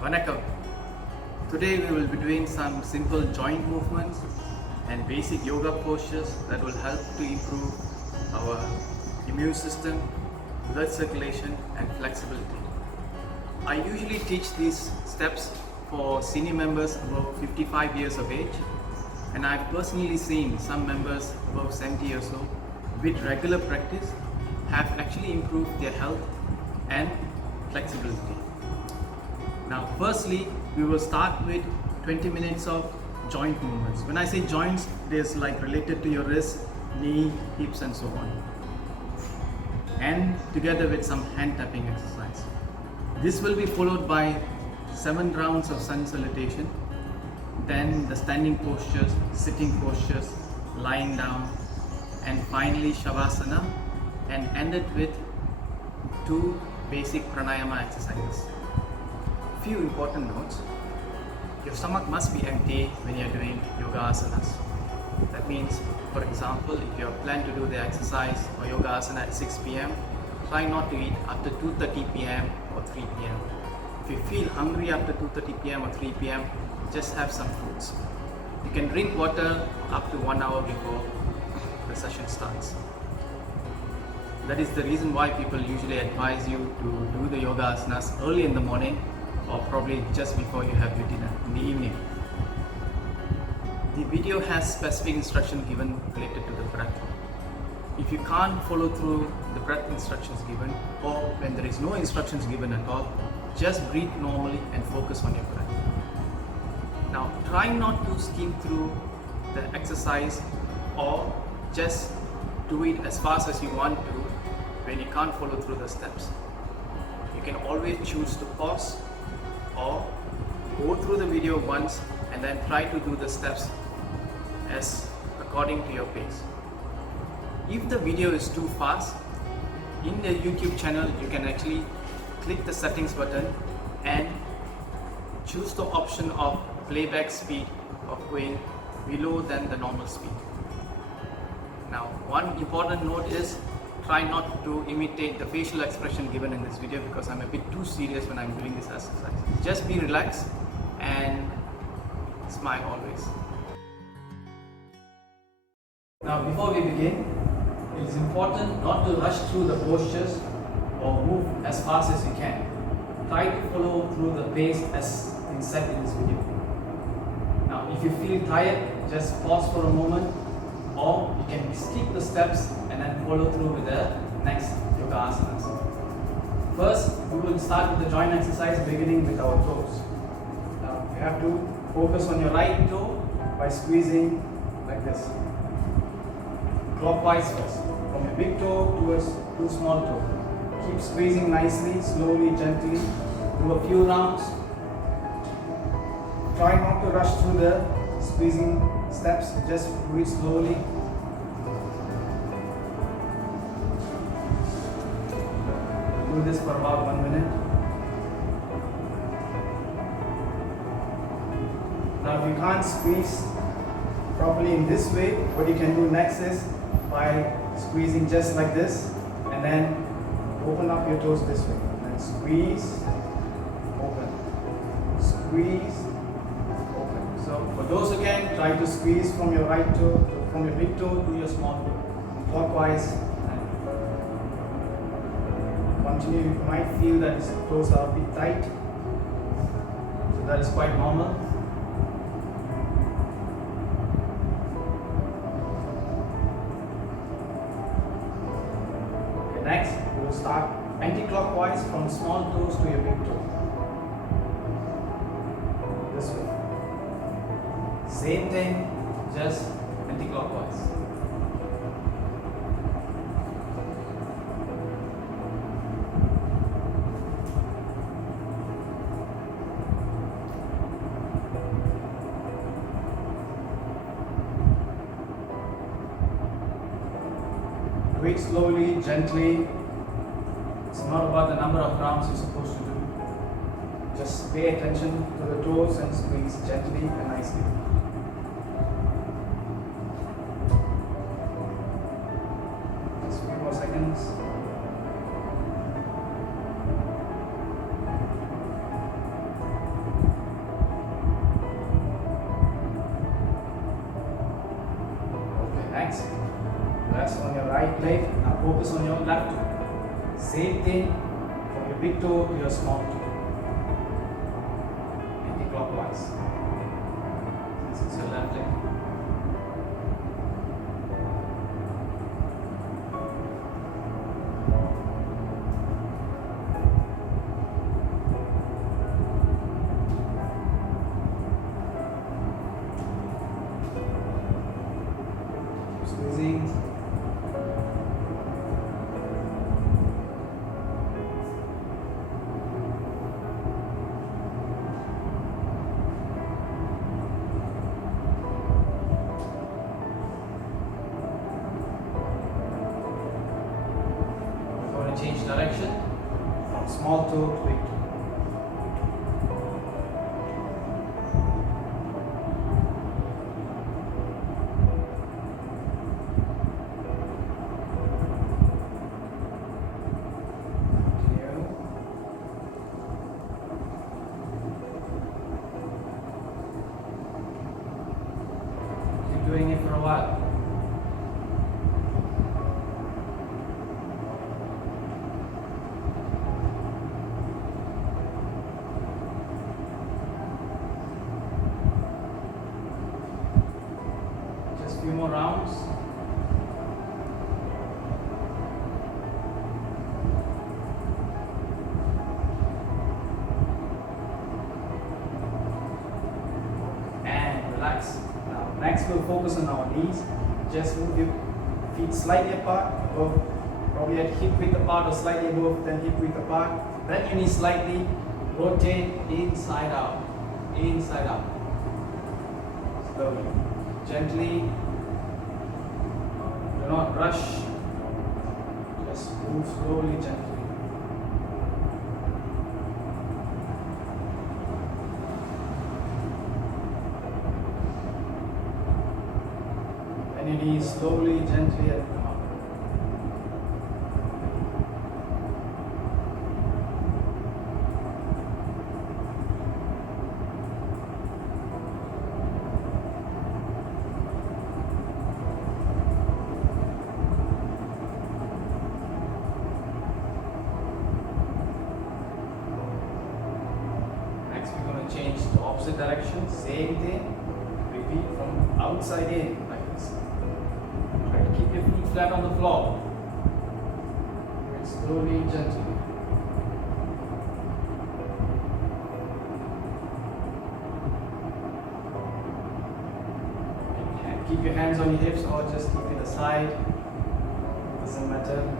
Vanakkam. Today we will be doing some simple joint movements and basic yoga postures that will help to improve our immune system, blood circulation and flexibility. I usually teach these steps for senior members above 55 years of age, and I've personally seen some members above 70 years old with regular practice have actually improved their health and flexibility. Now firstly, we will start with 20 minutes of joint movements. When I say joints, there's like related to your wrist, knee, hips and so on. And together with some hand tapping exercise. This will be followed by 7 rounds of sun salutation, then the standing postures, sitting postures, lying down, and finally Shavasana, and ended with 2 basic Pranayama exercises. Few important notes. Your stomach must be empty when you're doing Yoga Asanas. That means, for example, if you plan to do the exercise or Yoga Asana at 6 p.m., try not to eat after 2:30 p.m. or 3 p.m. If you feel hungry after 2:30 p.m. or 3 p.m., just have some fruits. You can drink water up to 1 hour before the session starts. That is the reason why people usually advise you to do the Yoga Asanas early in the morning or probably just before you have your dinner in the evening. The video has specific instruction given related to the breath. If you can't follow through the breath instructions given, or when there is no instructions given at all, just breathe normally and focus on your breath. Now try not to skim through the exercise or just do it as fast as you want to when you can't follow through the steps. You can always choose to pause or go through the video once and then try to do the steps as according to your pace. If the video is too fast, in the YouTube channel you can actually click the settings button and choose the option of playback speed of going below than the normal speed. Now one important note is try not to imitate the facial expression given in this video because I'm a bit too serious when I'm doing this exercise. Just be relaxed and smile always. Now before we begin, it is important not to rush through the postures or move as fast as you can. Try to follow through the pace as been set in this video. Now if you feel tired, just pause for a moment, or you can skip the steps and then follow through with the next Yoga Asanas. First, we will start with the joint exercise beginning with our toes. Now you have to focus on your right toe by squeezing like this. Clockwise first, from your big toe towards two small toe. Keep squeezing nicely, slowly, gently. Do a few rounds. Try not to rush through the squeezing steps, just do it slowly. Do this for about 1 minute. Now if you can't squeeze properly in this way, what you can do next is by squeezing just like this and then open up your toes this way. And squeeze, open, squeeze, open. So for those who can, try to squeeze from your right toe, from your big toe to your small toe, clockwise. Continue. You might feel that his toes are a bit tight, so that is quite normal. Okay, next we will start anti-clockwise from small toes to your big toe. This way. Same thing, just anti-clockwise. Do it slowly, gently. It's not about the number of rounds you're supposed to do. Just pay attention to the toes and squeeze gently and nicely. Just a few more seconds. Same thing from your big toe to your small toe. Anti-clockwise. This is your left leg. Squeezing. We're going to change direction from small toe to big toe. Doing it for a while. Just a few more rounds. And relax. Next we'll focus on our knees. Just move your feet slightly apart, above, probably at hip width apart or slightly above, then hip width apart. Bend your knees slightly, rotate inside out, inside out. Slowly, gently. Do not rush. Just move slowly, gently. Your knees slowly, gently and come up. Next we're going to change to opposite direction. Same thing. Repeat from outside in like this. Try to keep your feet flat on the floor. Very slowly, gently. And keep your hands on your hips or just keep it aside. Doesn't matter.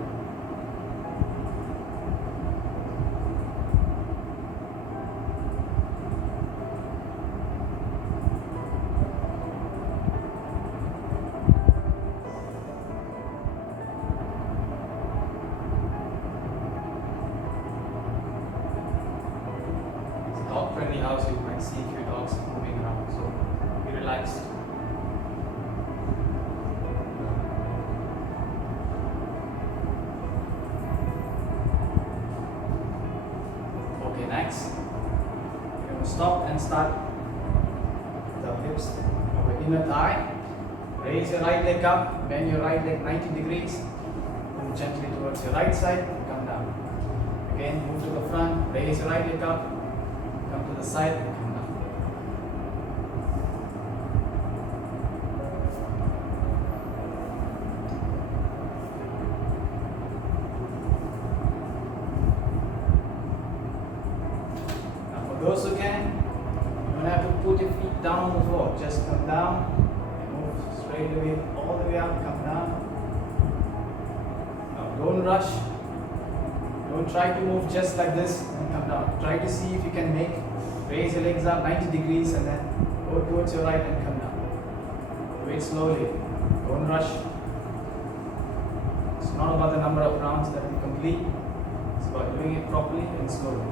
Dog-friendly house, you might see a few dogs moving around, so be relaxed. Okay, next, you're going to stop and start the hips over inner thigh. Raise your right leg up, bend your right leg 90 degrees, move gently towards your right side, and come down. Again, move to the front, raise your right leg up, come to the side and come down. Now for those who can, you don't have to put your feet down on the floor. Just come down and move straight away, all the way up, come down. Now don't rush. Don't try to move just like this and come down. Try to see if you can raise your legs up 90 degrees and then go towards your right and come down. Do it slowly. Don't rush. It's not about the number of rounds that you complete. It's about doing it properly and slowly.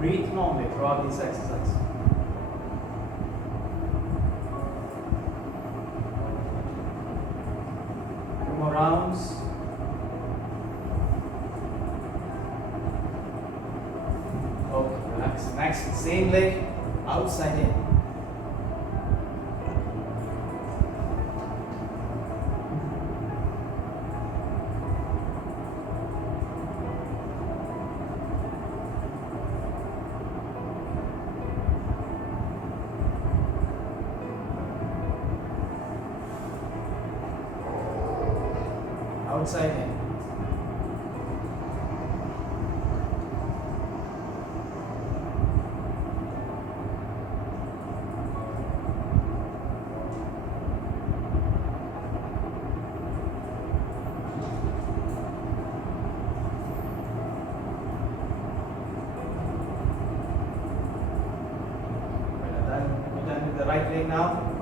Breathe normally throughout this exercise. Two more rounds. Okay, relax. Next, same leg, outside in. outside in. Right leg now,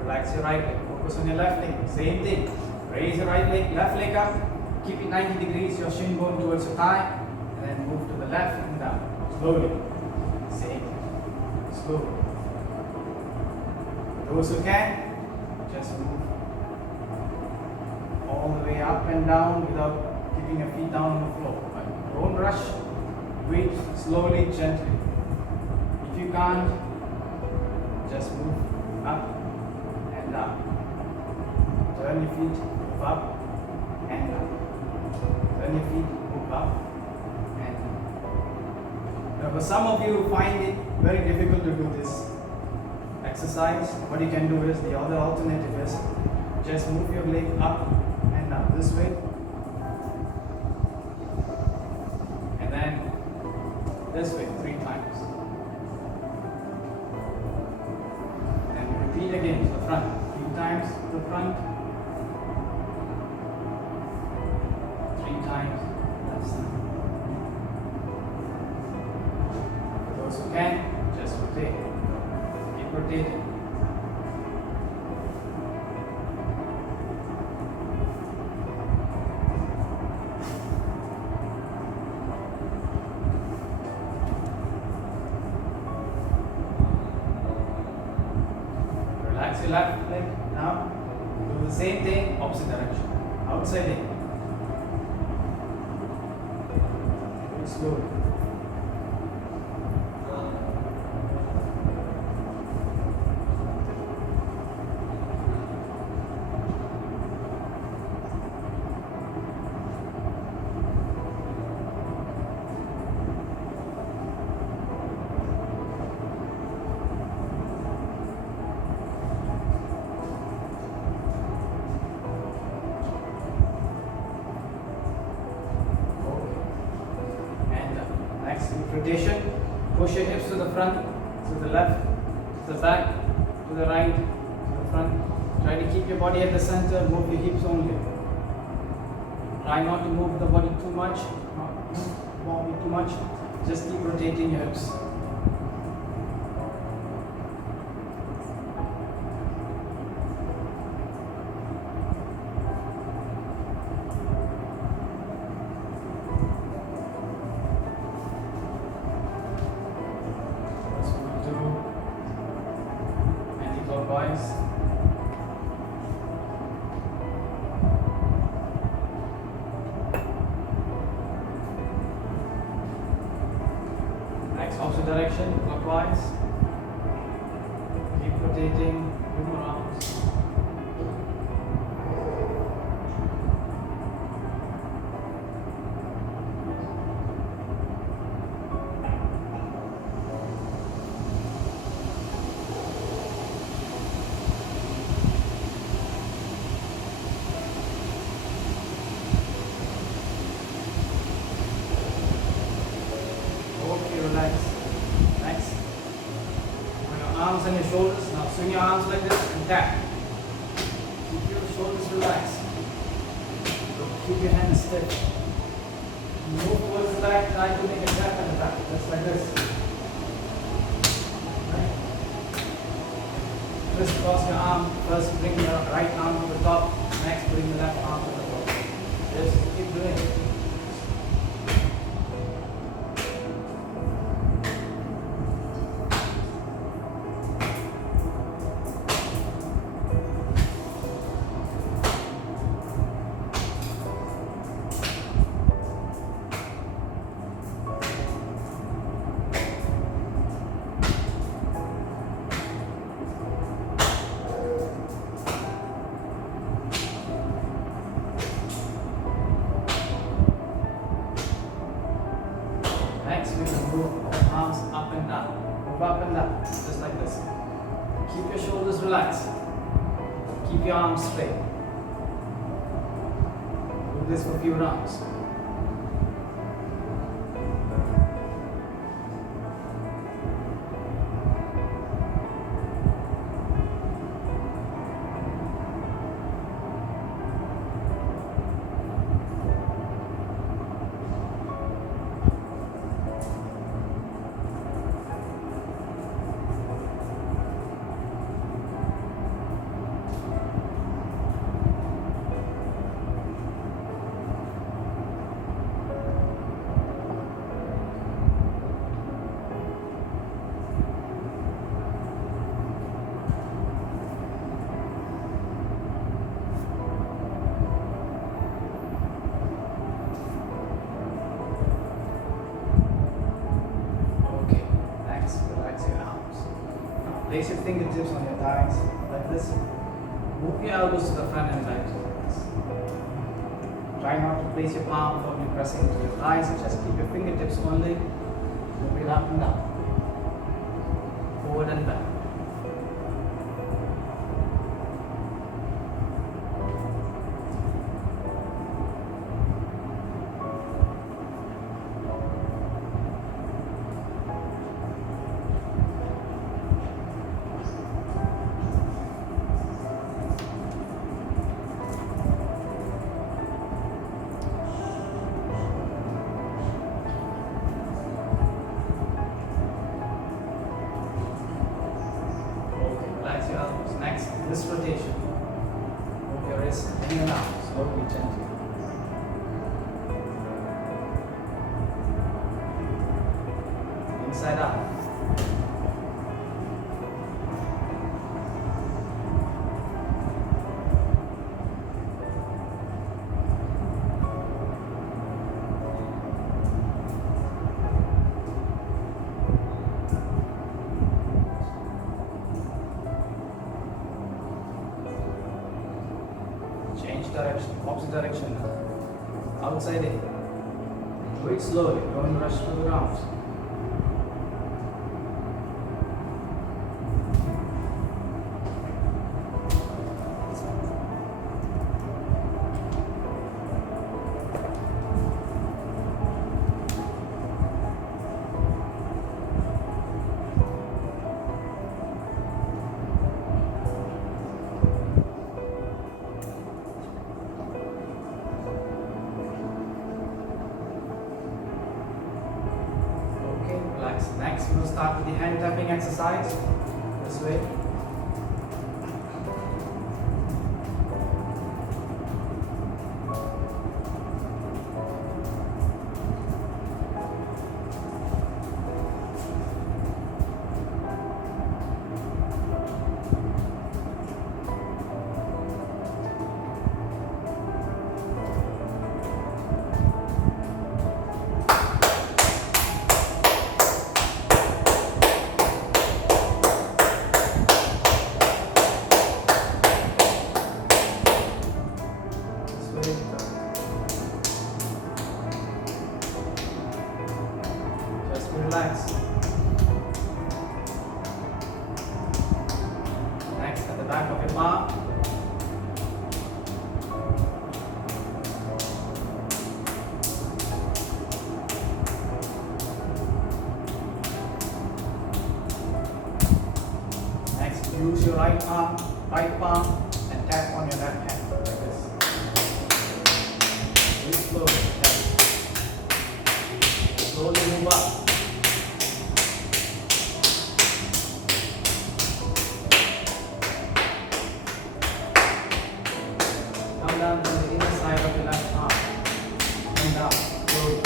relax your right leg, focus on your left leg, same thing, raise your right leg, left leg up, keep it 90 degrees, your shin bone towards your thigh, and then move to the left and down, slowly, same, slowly. Those who can, just move all the way up and down without keeping your feet down on the floor. Don't rush, breathe slowly, gently. If you can't, just move up and down. Turn your feet, move up and down. Turn your feet, move up and down. Now, for some of you find it very difficult to do this exercise, what you can do is, the other alternative is, just move your leg up and down this way. And then this way 3 times. Repeat again to the front. 3 times to the front. 3 times left side. For those who can, just rotate. Keep rotating. Relax your left leg now. Do the same thing, opposite direction. Outside in. Do it slowly. Rotation, push your hips to the front, to the left, to the back, to the right, to the front. Try to keep your body at the center, move your hips only. Try not to move the body too much, not move body too much, just keep rotating your hips. Next, opposite direction, clockwise. Keep rotating, move your arms. Relax. Next. On your arms and your shoulders. Now swing your arms like this and tap. Keep your shoulders relaxed. Keep your hands stiff. Move towards the back. Try to make a tap at the back. Just like this. Right. Twist across your arm. First bring your right arm to the top. Next bring the left arm to the bottom. Just keep doing it. Next, we will move our arms up and down. Move up and down, just like this. Keep your shoulders relaxed. Keep your arms straight. Do this for a few rounds. Place your fingertips on your thighs like this. Move your elbows to the front and back to this. Try not to place your palm firmly pressing into your thighs. Just keep your fingertips only. Move it up and down. Forward and back. Next, this rotation. Move your wrist in and out, slowly, gently. Inside out. Change direction, opposite direction now. Outside in. Do it slowly, don't rush through the rounds. Next, we will start with the hand tapping exercise. This way. Relax. Next, at the back of your palm. Next, use your right palm, and tap on your left hand like this. Very slowly. Tap. Slowly move up. Down to the inner side of your left arm and up, good.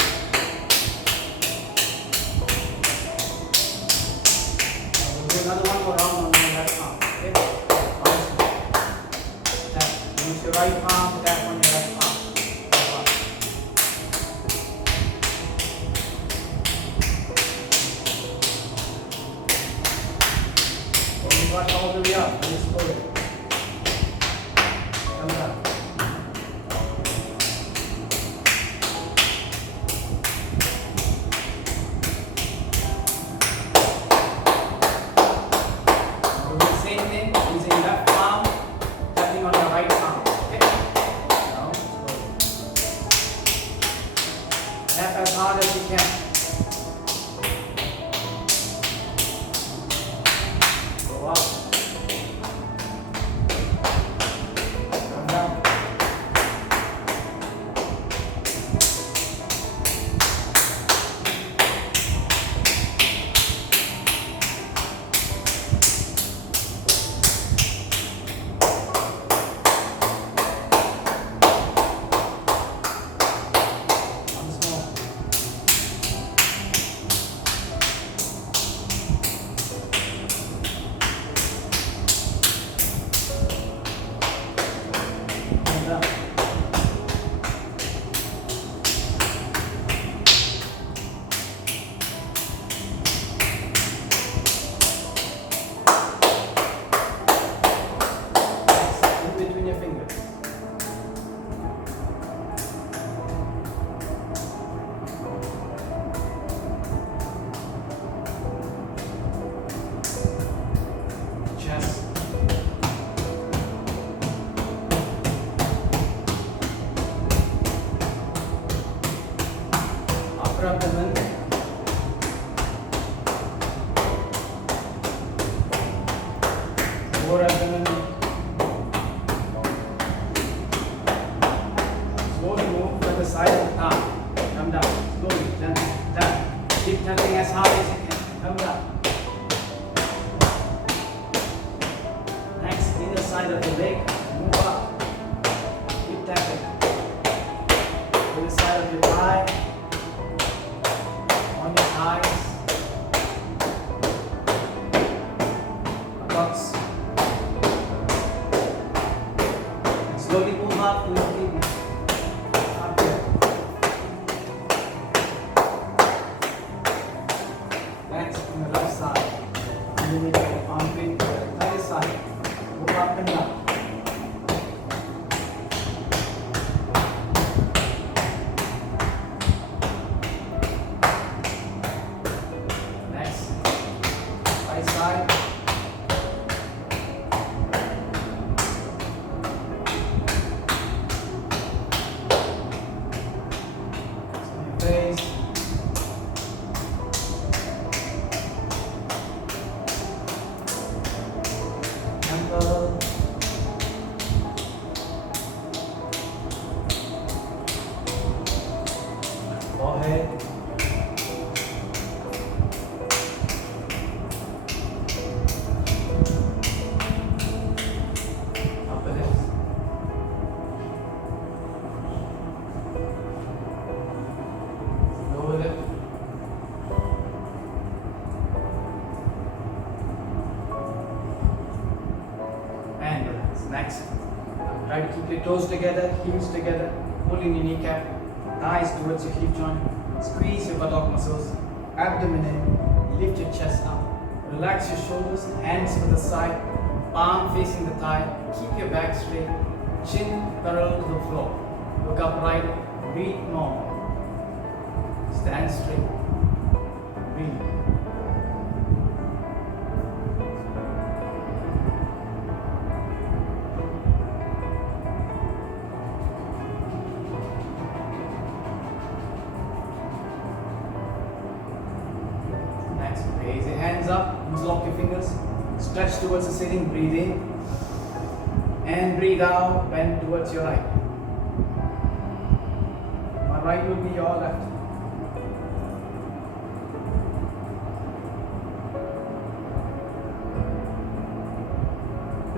Now we'll do another one more round on your left arm, okay? Tap. Use your right palm, tap on your left arm. Don't rush all the way up, very slowly. Come down. Using left palm, tapping on your right arm. Okay? Now, slowly. Tap as hard as you can. Go up. Come down. Abdomen. Lower abdomen. Slowly move to the side of the arm. Come down. Slowly. Down. Keep tapping as hard as you can. Come down. Next, inner side of the leg. Move up. Keep tapping. To the side of your thigh. On your thighs, buttocks, and slowly move up to your kidney, up here. Next, on the left side, underneath the armpit, right side, move up and down. Side. Face. Temple. Forehead. And relax. Next, try to keep your toes together, heels together, pulling your kneecap, thighs towards your hip joint, squeeze your buttock muscles, abdomen in, lift your chest up, relax your shoulders, hands to the side, palm facing the thigh, keep your back straight, chin parallel to the floor, look upright, breathe normal, stand straight, breathe. Raise your hands up, interlock your fingers, stretch towards the ceiling, breathe in, and breathe out, bend towards your right. My right will be your left.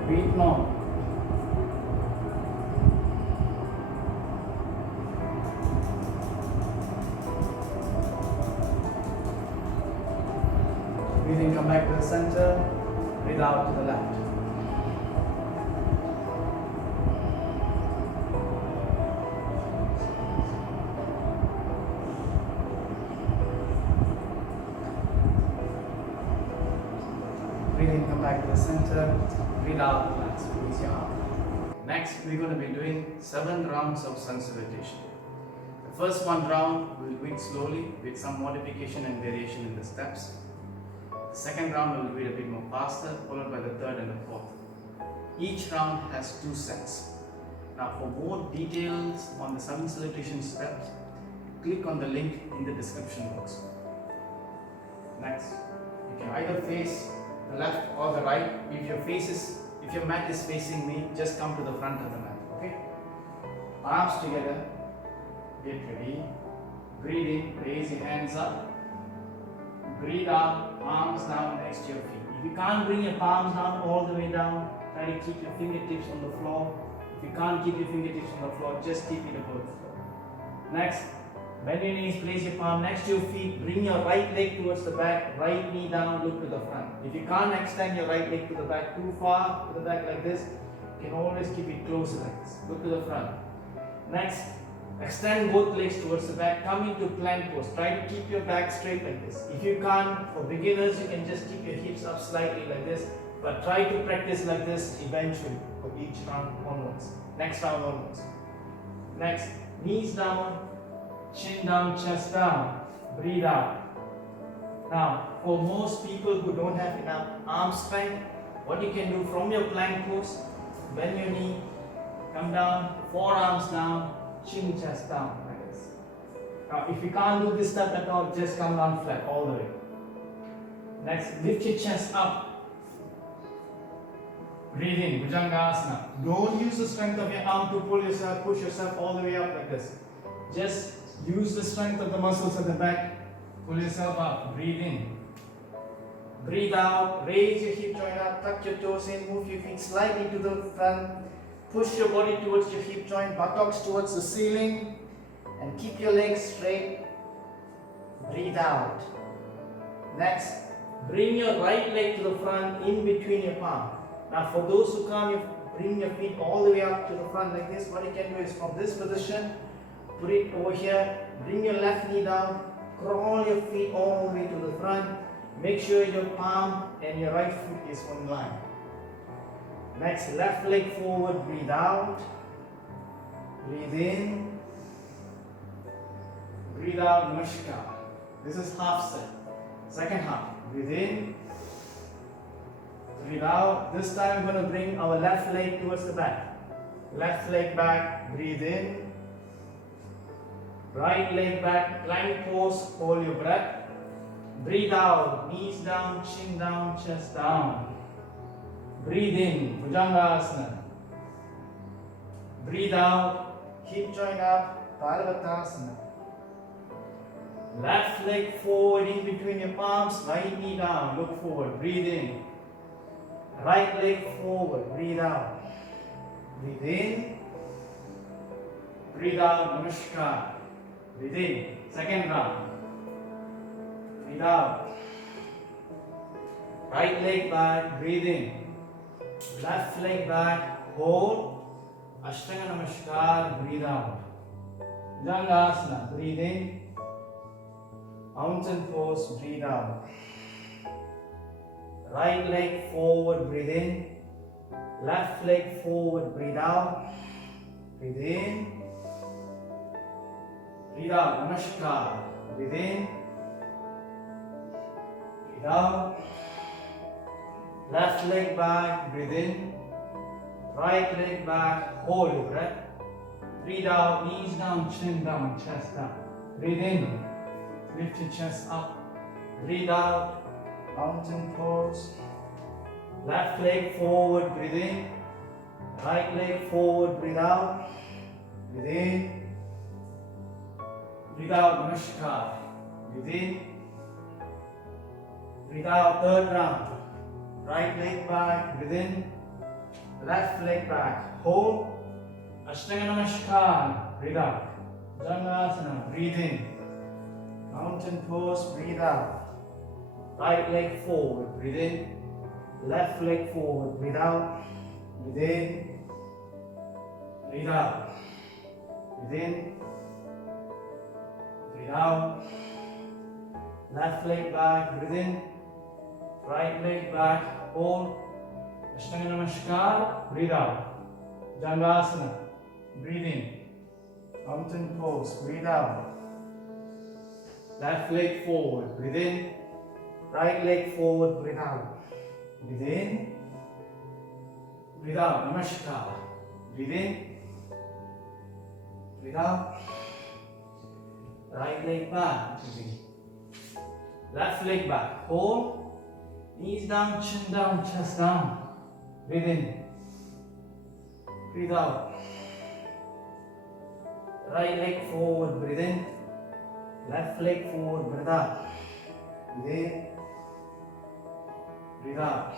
Breathe normal. Breathe in, come back to the center, breathe out to the left. Breathe in, come back to the center, breathe out, relax, release your arm. Next, we're going to be doing 7 rounds of sun salutation. The first 1 round, we'll do it slowly with some modification and variation in the steps. The second round will be a bit more faster, followed by the third and the fourth. Each round has 2 sets. Now for more details on the 7 salutation steps, click on the link in the description box. Next, you can either face the left or the right. If your mat is facing me, just come to the front of the mat. Okay? Arms together. Get ready. Breathe in. Raise your hands up. Breathe out. Arms down next to your feet. If you can't bring your palms down all the way down, try to keep your fingertips on the floor. If you can't keep your fingertips on the floor, just keep it above the floor. Next, bend your knees, place your palm next to your feet, bring your right leg towards the back, right knee down, look to the front. If you can't extend your right leg to the back too far, to the back like this, you can always keep it closer like this. Look to the front. Next, extend both legs towards the back, come into plank pose. Try to keep your back straight like this. If you can't, for beginners, you can just keep your hips up slightly like this, but try to practice like this eventually for each round onwards. Next round onwards. Next, knees down, chin down, chest down. Breathe out. Now, for most people who don't have enough arm strength, what you can do from your plank pose, bend your knee, come down, forearms down, chin, chest down like this. Now, if you can't do this step at all, just come down flat all the way. Next, lift your chest up. Breathe in, Bhujanga Asana. Don't use the strength of your arm to pull yourself, push yourself all the way up like this. Just use the strength of the muscles at the back. Pull yourself up. Breathe in. Breathe out. Raise your hip joint up. Tuck your toes in. Move your feet slightly to the front. Push your body towards your hip joint. Buttocks towards the ceiling. And keep your legs straight. Breathe out. Next, bring your right leg to the front in between your palm. Now for those who can't, you bring your feet all the way up to the front like this. What you can do is from this position, put it over here, bring your left knee down, crawl your feet all the way to the front. Make sure your palm and your right foot is on line. Next, left leg forward, breathe out. Breathe in. Breathe out, Namaskar. This is half set. Second half. Breathe in. Breathe out. This time we're going to bring our left leg towards the back. Left leg back. Breathe in. Right leg back. Plank pose. Hold your breath. Breathe out. Knees down, chin down, chest down. Breathe in. Bhujanga Asana. Breathe out. Hip joint up. Parvatasana. Left leg forward in between your palms. Right knee down. Look forward. Breathe in. Right leg forward, breathe out. Breathe in. Breathe out, Namaskar. Breathe in. Second round. Breathe out. Right leg back, breathe in. Left leg back, hold. Ashtanga Namaskar, breathe out. Bhujanga Asana, breathe in. Mountain pose, breathe out. Right leg forward, breathe in. Left leg forward, breathe out. Breathe in. Breathe out, Namaskar. Breathe in. Breathe out. Left leg back, breathe in. Right leg back, hold your breath. Breathe out, knees down, chin down, chest down. Breathe in. Lift your chest up. Breathe out. Mountain pose. Left leg forward, breathe in. Right leg forward, breathe out. Breathe in. Breathe out, Namaskar. Breathe in. Breathe out, third round. Right leg back, breathe in. Left leg back, hold. Ashtanga Namaskar, breathe out. Bhujanga Asana, breathe in. Mountain pose, breathe out. Right leg forward, breathe in. Left leg forward, breathe out. Breathe in. Breathe out. Breathe in. Breathe out. Left leg back, breathe in. Right leg back, hold. Ashtanga Namaskar, breathe out. Bhujanga Asana, breathe in. Mountain pose, breathe out. Left leg forward, breathe in. Right leg forward, breathe out. Breathe in. Breathe out, Right leg back. Left leg back. Hold. Knees down, chin down, chest down. Breathe in. Breathe out. Right leg forward. Breathe in. Left leg forward. Breathe out. Breathe in. Breathe out.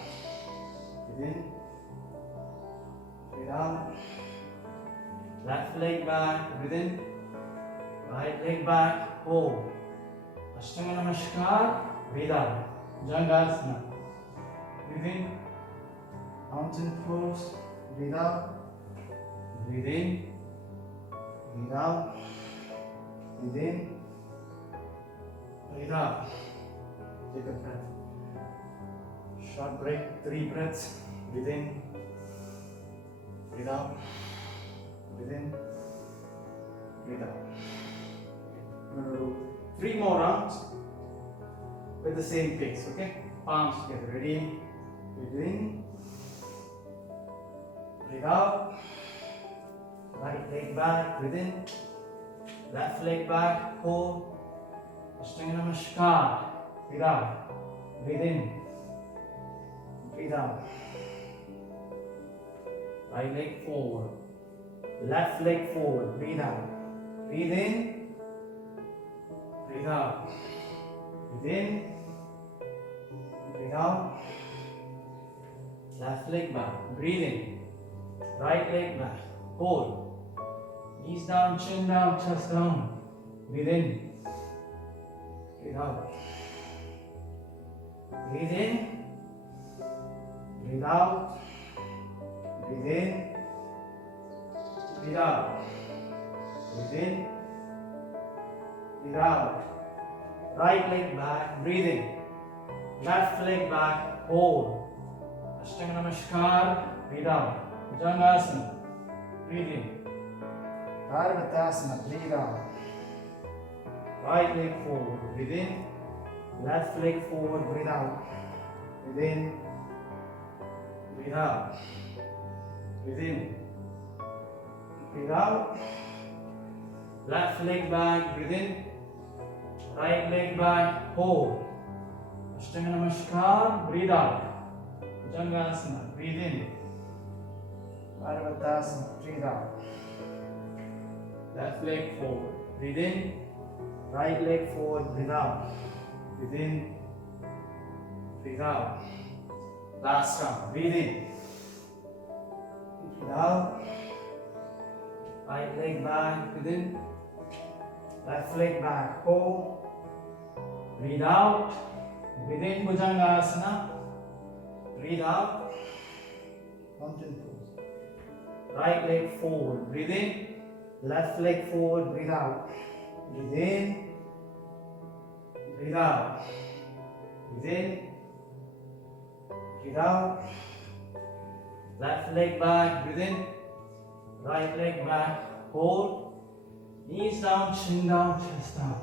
Breathe in. Breathe out. Left leg back. Breathe in. Right leg back. Hold. Ashtanga Namaskar. Breathe out. Bhujangasana. Breathe in. Mountain pose. Breathe out. Breathe in. Breathe out. Breathe in. Breathe out. Take a breath. Short break. 3 breaths. Breathe in. Breathe out. Breathe in. Breathe out. We're going to do 3 more rounds with the same pace, okay? Palms together. Ready? Breathe in. Breathe out. Right leg back. Breathe in. Left leg back. Hold. Ashtanga Namaskar. Breathe out. Breathe in. Breathe out. Right leg forward. Left leg forward. Breathe out. Breathe in. Breathe out. Breathe in. Breathe out. Left leg back. Breathe in. Right leg back. Hold. Knees down, chin down, chest down. Breathe in. Breathe out. Breathe in. Breathe out. Breathe in. Breathe out. Breathe in. Breathe out. Right leg back. Breathe in. Left leg back. Hold. Ashtanga Namaskar. Breathe out. Bhujangasana. Breathe in. Parvatasana. Breathe out. Right leg forward. Breathe in. Left leg forward. Breathe out. Breathe in. Breathe out. Breathe in. Breathe out. Left leg back. Breathe in. Right leg back. Hold. Ashtanga Namaskar. Breathe out. Bhujangasana. Breathe in. Parvatasana. Breathe out. Left leg forward. Breathe in. Right leg forward. Breathe out. Breathe in. Breathe out. Last round. Breathe in. Breathe out. Right leg back. Breathe in. Left leg back. Hold. Breathe out. Breathe in. Bhujangasana. Breathe out. Mountain pose. Right leg forward. Breathe in. Left leg forward. Breathe out. Breathe in. Breathe out. Breathe in. Breathe out. Left leg back. Breathe in. Right leg back. Hold. Knees down, chin down, chest down.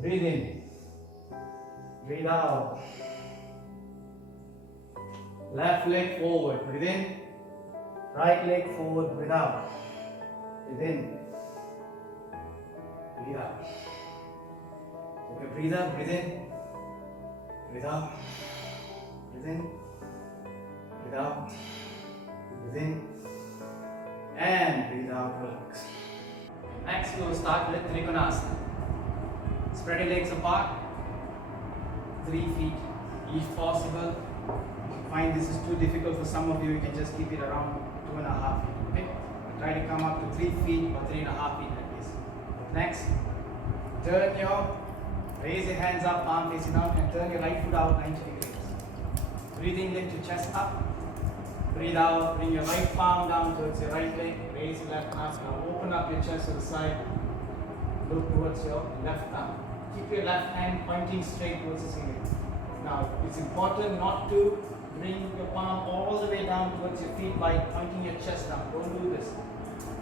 Breathe in. Breathe out. Left leg forward. Breathe in. Right leg forward. Breathe out. Breathe in. Breathe out. Take a breather. Breathe in. Breathe out. Breathe in. Breathe out. Breathe in. And breathe out. Relax. Next we will start with Trikonasana. Spread your legs apart. 3 feet if possible. If you find this is too difficult for some of you, you can just keep it around 2.5 feet. Okay? Try to come up to 3 feet or 3.5 feet at least. Next, raise your hands up, palm facing out, and turn your right foot out 90 degrees. Breathe in, lift your chest up. Breathe out, bring your right palm down towards your right leg. Raise your left arm. Now open up your chest to the side. Look towards your left arm. Keep your left hand pointing straight towards the ceiling. Now, it's important not to bring your palm all the way down towards your feet by pointing your chest down. Don't do this.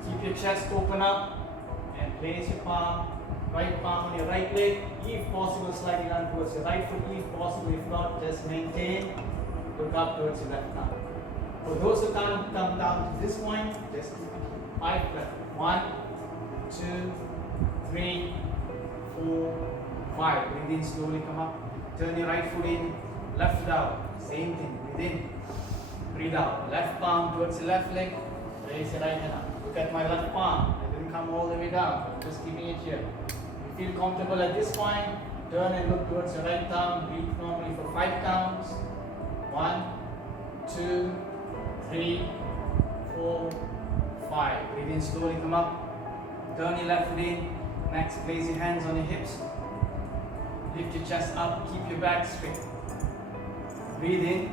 Keep your chest open up and place your palm, right palm on your right leg. If possible, slightly down towards your right foot. If possible, if not, just maintain. Look up towards your left arm. For those who can't come down to this point, just 5 breaths. 1, 2, 3, 4, 5. Breathe in, slowly come up. Turn your right foot in, left foot out. Same thing. Breathe in, breathe out. Left palm towards the left leg. Raise your right hand up. Look at my left palm. I didn't come all the way down. I'm just keeping it here. If you feel comfortable at this point, turn and look towards your right thumb. Breathe normally for 5 counts. 1, 2, 3, 4, 5. Breathe in, slowly come up. Turn your left foot in. Next, place your hands on your hips. Lift your chest up. Keep your back straight. Breathe in.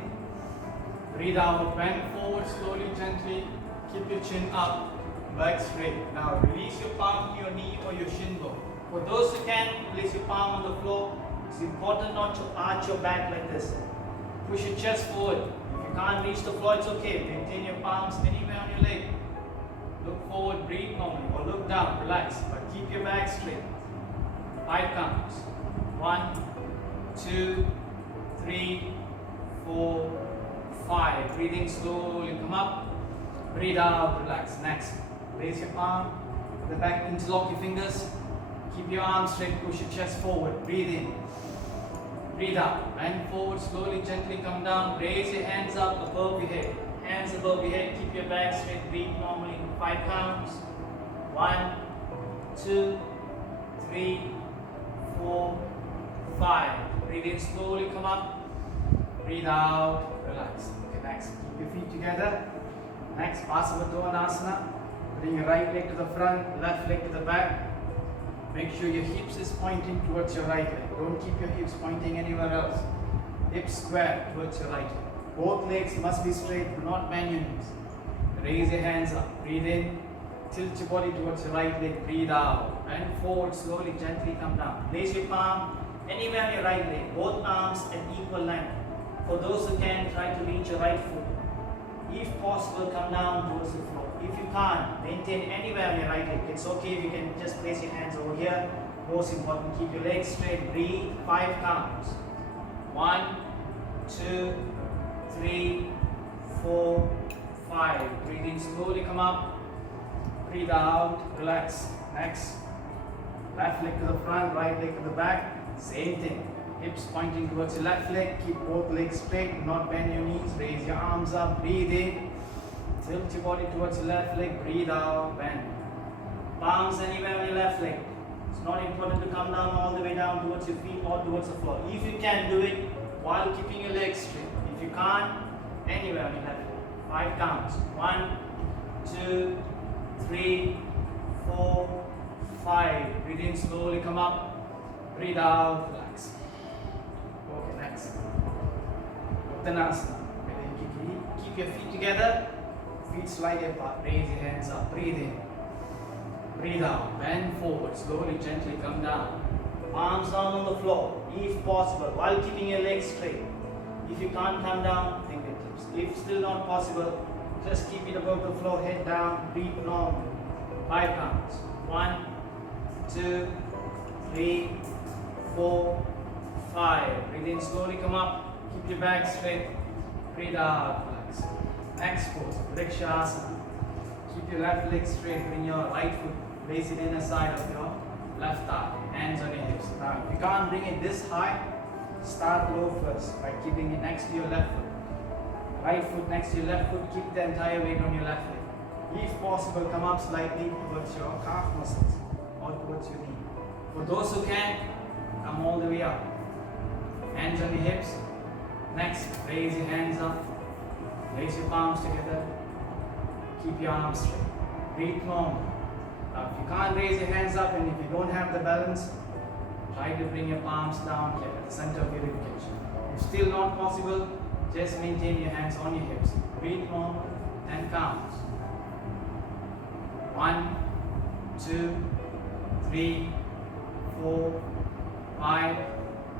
Breathe out. Bend forward slowly, gently. Keep your chin up. Back straight. Now release your palm to your knee or your shin bone. For those who can, place your palm on the floor. It's important not to arch your back like this. Push your chest forward. If you can't reach the floor, it's okay. Maintain your palms anywhere on your leg. Look forward, breathe normally, or look down, relax, but keep your back straight. 5 counts. 1, 2, 3, 4, 5. Breathing slowly, come up. Breathe out, relax. Next, raise your palm at the back, interlock your fingers. Keep your arms straight, push your chest forward. Breathe in. Breathe out. Bend forward, slowly, gently come down. Raise your hands up above your head. Hands above your head, keep your back straight. Breathe normally. 5 counts. 1, 2, 3, 4, 5. Breathe in slowly, come up. Breathe out, relax. Okay, next, keep your feet together. Next, Asana. Bring your right leg to the front, left leg to the back. Make sure your hips is pointing towards your right leg. Don't keep your hips pointing anywhere else. Hips square towards your right leg. Both legs must be straight, do not bend your knees. Raise your hands up. Breathe in. Tilt your body towards your right leg. Breathe out. Bend forward, slowly, gently come down. Place your palm anywhere on your right leg. Both arms at equal length. For those who can, try to reach your right foot. If possible, come down towards the floor. If you can't, maintain anywhere on your right leg. It's okay if you can just place your hands over here. Most important, keep your legs straight. Breathe. 5 counts. 1, 2, 3, 4, 5. Breathe in slowly, come up. Breathe out, relax. Next, left leg to the front, right leg to the back. Same thing. Hips pointing towards your left leg. Keep both legs straight, do not bend your knees. Raise your arms up, breathe in. Tilt your body towards your left leg, breathe out, bend. Palms anywhere on your left leg. It's not important to come down all the way down towards your feet or towards the floor. If you can, do it while keeping your legs straight. If you can't, anywhere on your left leg. 5 counts. 1, 2, 3, 4, 5. Breathe in slowly, come up. Breathe out, relax. Okay, next. Uttanasana. Keep your feet together. Feet slightly apart. Raise your hands up. Breathe in. Breathe out. Bend forward. Slowly, gently come down. Palms down on the floor, if possible, while keeping your legs straight. If you can't come down, fingertips. If still not possible, just keep it above the floor, head down, breathe normal. 5 counts. 1, 2, 3, 4, 5. Breathe in slowly, come up. Keep your back straight. Breathe out, relax. Next pose, Vriksha Asana. Keep your left leg straight. Bring your right foot, place it inner side of your left thigh. Hands on your hips. Now, if you can't bring it this high, start low first by keeping it next to your left foot. Right foot next to your left foot, keep the entire weight on your left leg. If possible, come up slightly towards your calf muscles or towards your knee. For those who can, come all the way up. Hands on your hips. Next, raise your hands up. Place your palms together. Keep your arms straight. Breathe normal. Now, if you can't raise your hands up and if you don't have the balance, try to bring your palms down here at the center of your ribcage. If still not possible, just maintain your hands on your hips. Breathe normal. 10 counts. 1, 2, 3, 4, 5,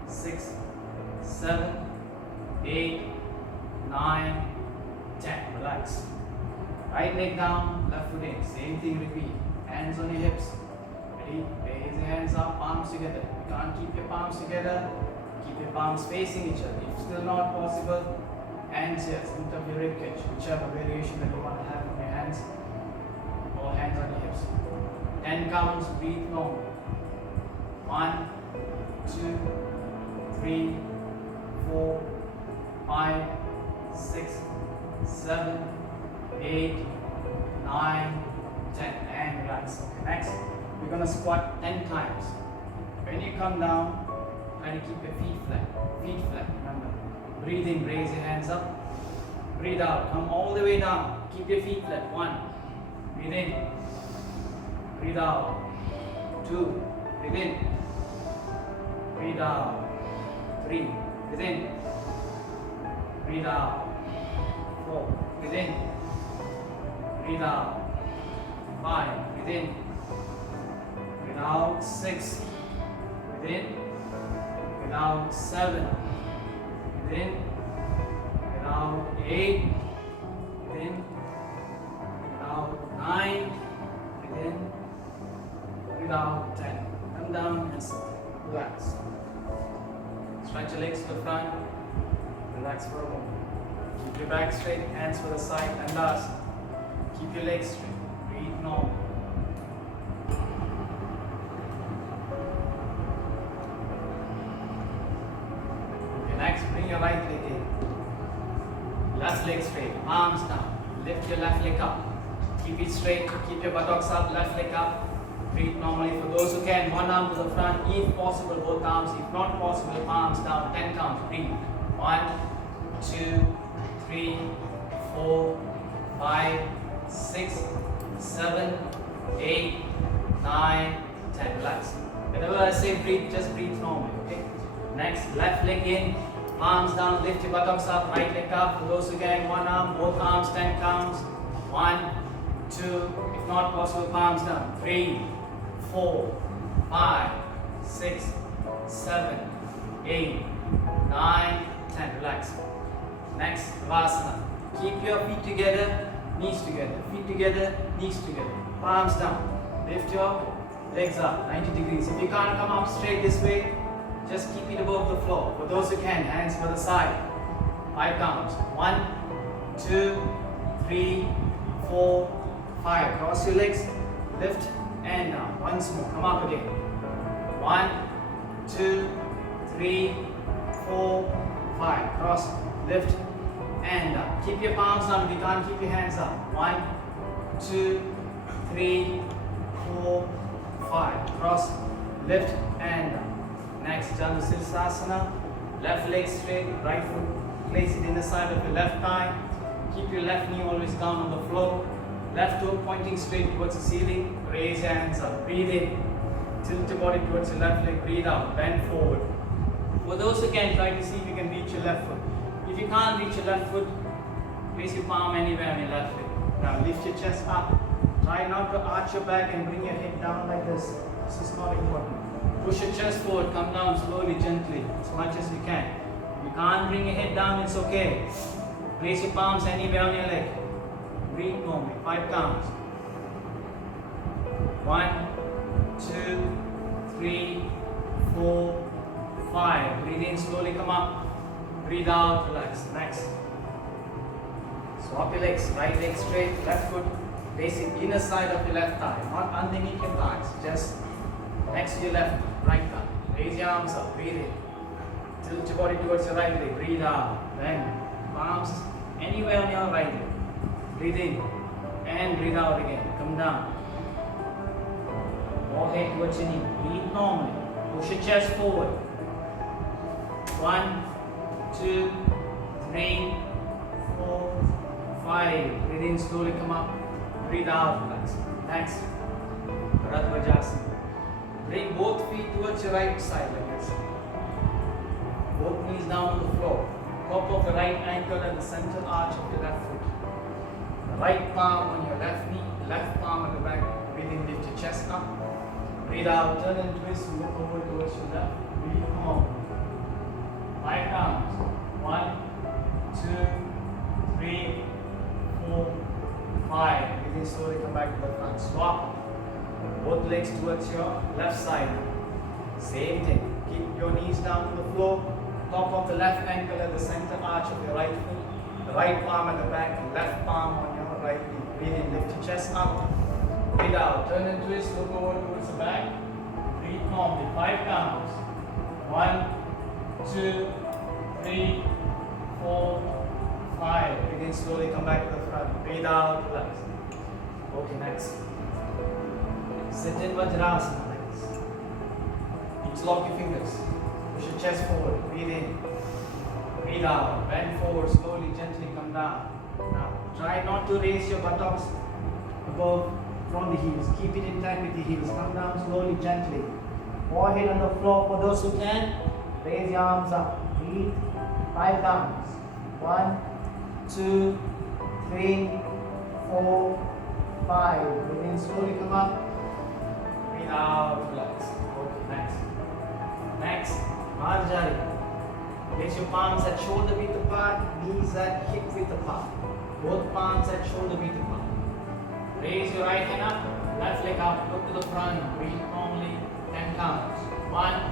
6, 7, 8, 9, 10. Relax. Right leg down, left foot in. Same thing, repeat. Hands on your hips. Ready? Raise your hands up, palms together. If you can't keep your palms together, keep your palms facing each other. If still not possible, hands here, center of your ribcage, whichever variation that you want to have on your hands, or hands on your hips. 10 counts, breathe normal. 1, 1, 2, 3, 4, 5, 6, 7, 8, 9, 10, and relax. Okay, next, we're gonna squat 10 times. When you come down, try to keep your feet flat. Remember. Breathe in, raise your hands up. Breathe out, come all the way down. Keep your feet flat. 1, breathe in. Breathe out. 2, breathe in. Breathe out. 3, breathe in. Breathe out. 4, breathe in. Breathe out. 5, breathe in. Breathe out. 6, breathe in. Breathe out. 7, breathe in. Breathe out. 8, breathe in. Breathe out. 9, breathe in. Breathe out. 10. Come down and sit. Relax. Stretch your legs to the front. Relax for a moment. Keep your back straight, hands for the side, and last. Keep your legs straight. Breathe normal. Okay, next, bring your right leg in. Left leg straight, arms down. Lift your left leg up. Keep it straight, keep your buttocks up, left leg up. Breathe normally. For those who can, one arm to the front, if possible, both arms. If not possible, palms down, 10 counts. Breathe. 1, 2, 3, 4, 5, 6, 7, 8, 9, 10. Relax. Whenever I say breathe, just breathe normally. Okay? Next, left leg in, palms down, lift your buttocks up, right leg up. For those who can, one arm, both arms, 10 counts. 1, 2, if not possible, palms down. 3, 4, 5, 6, 7, 8, 9, 10. Relax. Next, Shavasana. Keep your feet together, knees together. Feet together, knees together. Palms down. Lift your legs up, 90 degrees. If you can't come up straight this way, just keep it above the floor. For those who can, hands for the side. 5 counts. 1, 2, 3, 4, 5. Cross your legs. Lift and down. Once more. Come up again. 1, 2, 3, 4, 5. Cross. Lift and down. Keep your palms down. If you can't, keep your hands up. 1, 2, 3, 4, 5. Cross. Lift and down. Next, Salutations Asana. Left leg straight. Right foot. Place it in the side of your left thigh. Keep your left knee always down on the floor. Left toe pointing straight towards the ceiling. Raise your hands up. Breathe in. Tilt your body towards your left leg. Breathe out. Bend forward. For those who can, try to see if you can reach your left foot. If you can't reach your left foot, place your palm anywhere on your left leg. Now lift your chest up. Try not to arch your back and bring your head down like this. This is not important. Push your chest forward. Come down slowly, gently, as much as you can. If you can't bring your head down, it's okay. Place your palms anywhere on your leg. Breathe normally. 5 counts. 1, 2, 3, 4, 5. Breathe in slowly, come up. Breathe out, relax. Next. Swap your legs. Right leg straight, left foot facing inner side of your left thigh, not underneath your thighs, just next to your left right thigh. Raise your arms up, breathe in. Tilt your body towards your right leg, breathe out. Then palms anywhere on your right leg. Breathe in and breathe out again. Come down. Forehead towards your knee. Breathe normally. Push your chest forward. 1, 2, 3, 4, 5. Breathe in slowly, come up. Breathe out, relax. Next. Asana. Bring both feet towards your right side like this. Both knees down on the floor. Top of the right ankle and the center arch of your left foot. The right palm on your left knee, left palm on the back. Breathe in, lift your chest up. Breathe out, turn and twist, look over towards your left. Breathe home. 5 counts. 1, 2, 3, 4, 5. Breathe in slowly, come back to the front. Swap. Both legs towards your left side. Same thing. Keep your knees down to the floor. Top of the left ankle at the center arch of your right foot. The right palm at the back, left palm on your right knee. Breathe in, lift your chest up. Breathe out, turn and twist, look over towards the back. Breathe normally. 5 counts. 1, 2, 3, 4, 5. Again, slowly come back to the front. Breathe out, relax. Okay, next. Sit in Vajrasana like this. Interlock your fingers. Push your chest forward. Breathe in. Breathe out. Bend forward. Slowly, gently come down. Now, try not to raise your buttocks above from the heels. Keep it intact with the heels. Come down slowly, gently. Forehead on the floor. For those who can, raise your arms up. Breathe. 5 counts. 1, 2, 3, 4, 5. Breathe in slowly, come up. Breathe out, relax. Okay, next. Next, Marjari. Place your palms at shoulder width apart, knees at hip width apart. Both palms at shoulder width apart. Raise your right hand up, left leg up, look to the front, breathe normally, 10 counts. 1,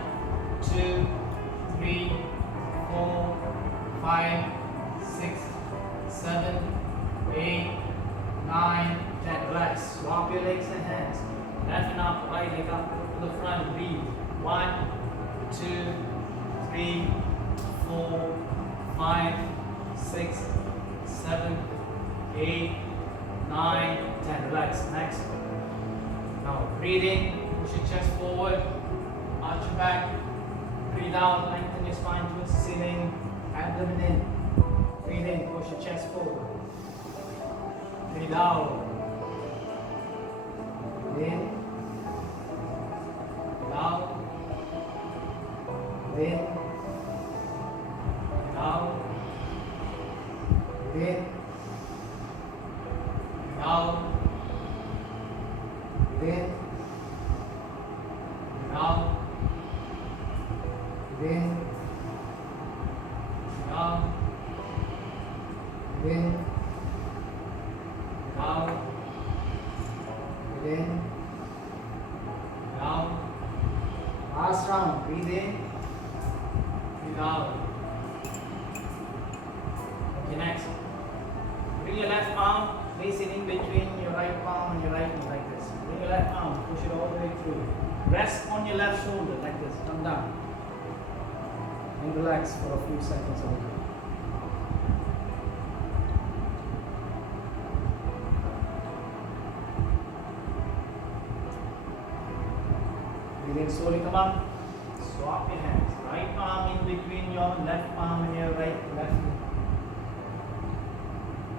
2, 3, 4, 5, 6, 7, 8, 9, 10. Relax. Swap your legs and hands. Left hand up, right leg up, look to the front, breathe. 1, 2, 3, 4, 5, 6, 7, 8, 9, 10. Relax. Next. Now breathe in, push your chest forward, arch your back. Breathe out, lengthen your spine towards the ceiling. Abdomen in. Breathe in, push your chest forward. Breathe out. Breathe in. Breathe out. Breathe in. Breathe out. Breathe in. Breathe out. Breathe in. Breathe out. Breathe in. Breathe out. Breathe in. Breathe out. Breathe in. Breathe out. Last round. Breathe in. Breathe out. Okay, next. Bring your left arm, place it in between your right palm and your right knee like this. Bring your left arm, push it all the way through. Rest on your left shoulder like this. Come down. And relax for a few seconds over here. Breathe in slowly, come up. Swap your hands. Right arm in between your left palm and your left knee.